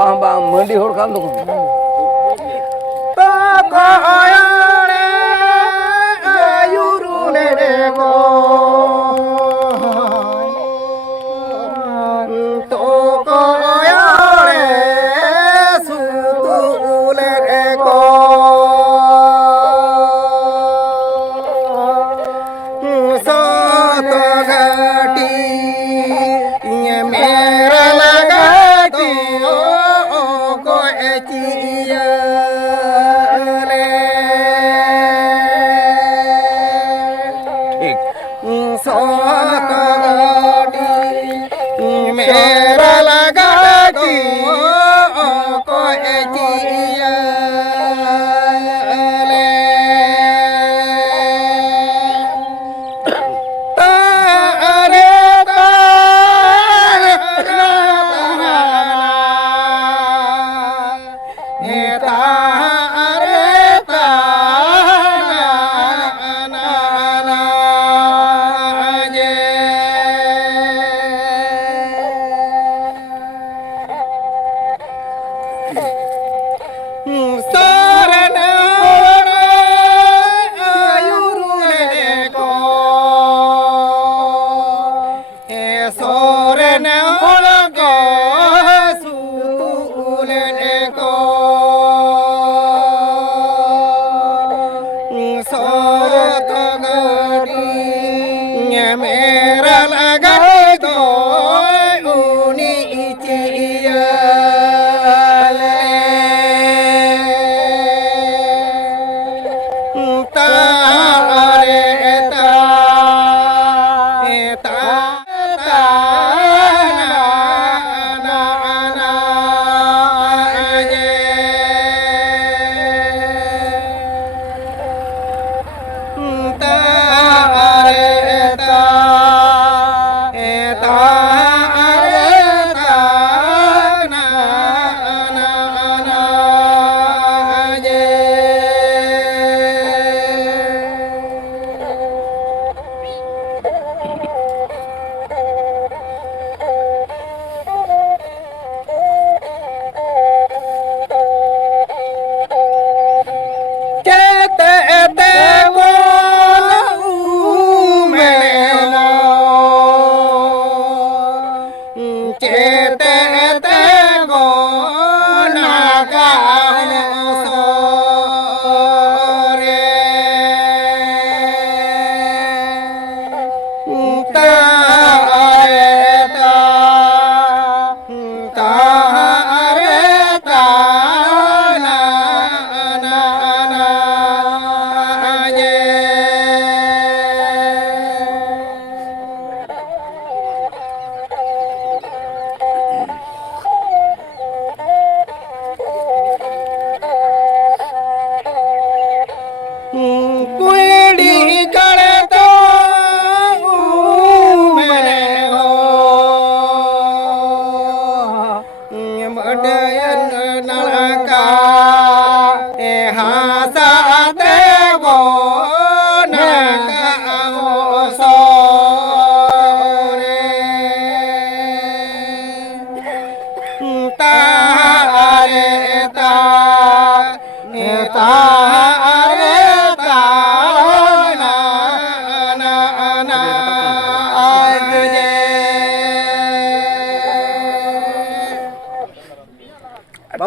bang bang mandi hor kan tuh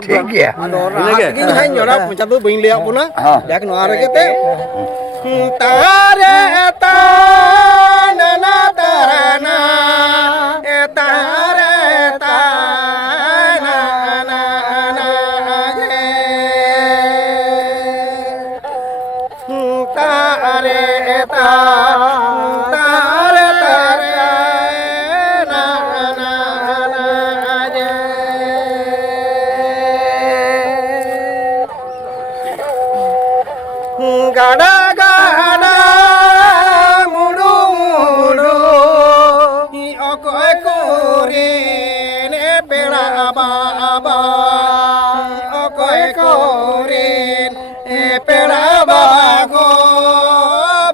ठीक गया Ado rahat gini hai nyora pencatu bain liak puna. Jak no are kete. Tare na tarana. Tare na ge. Tare gada gada mudu mudu I okoy kore ne pela baba okoy kore ne pela bago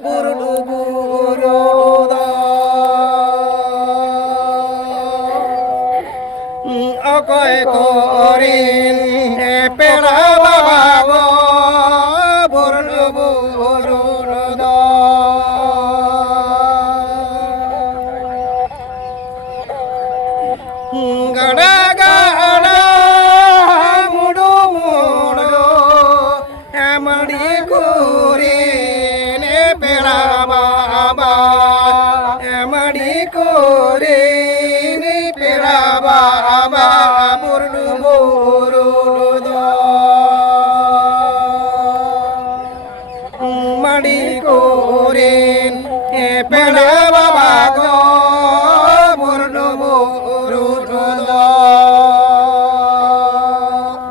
buru buru do okoy kore ne pela bago gada gada mudu mudu amadi kore ne pela baba amadi kore ne pela baba buru buru do madi kore ne pela baba go buru buru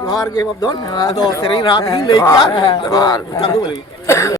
Johar game of don. Ado sering rahat ini lagi ya. Ado candu balik.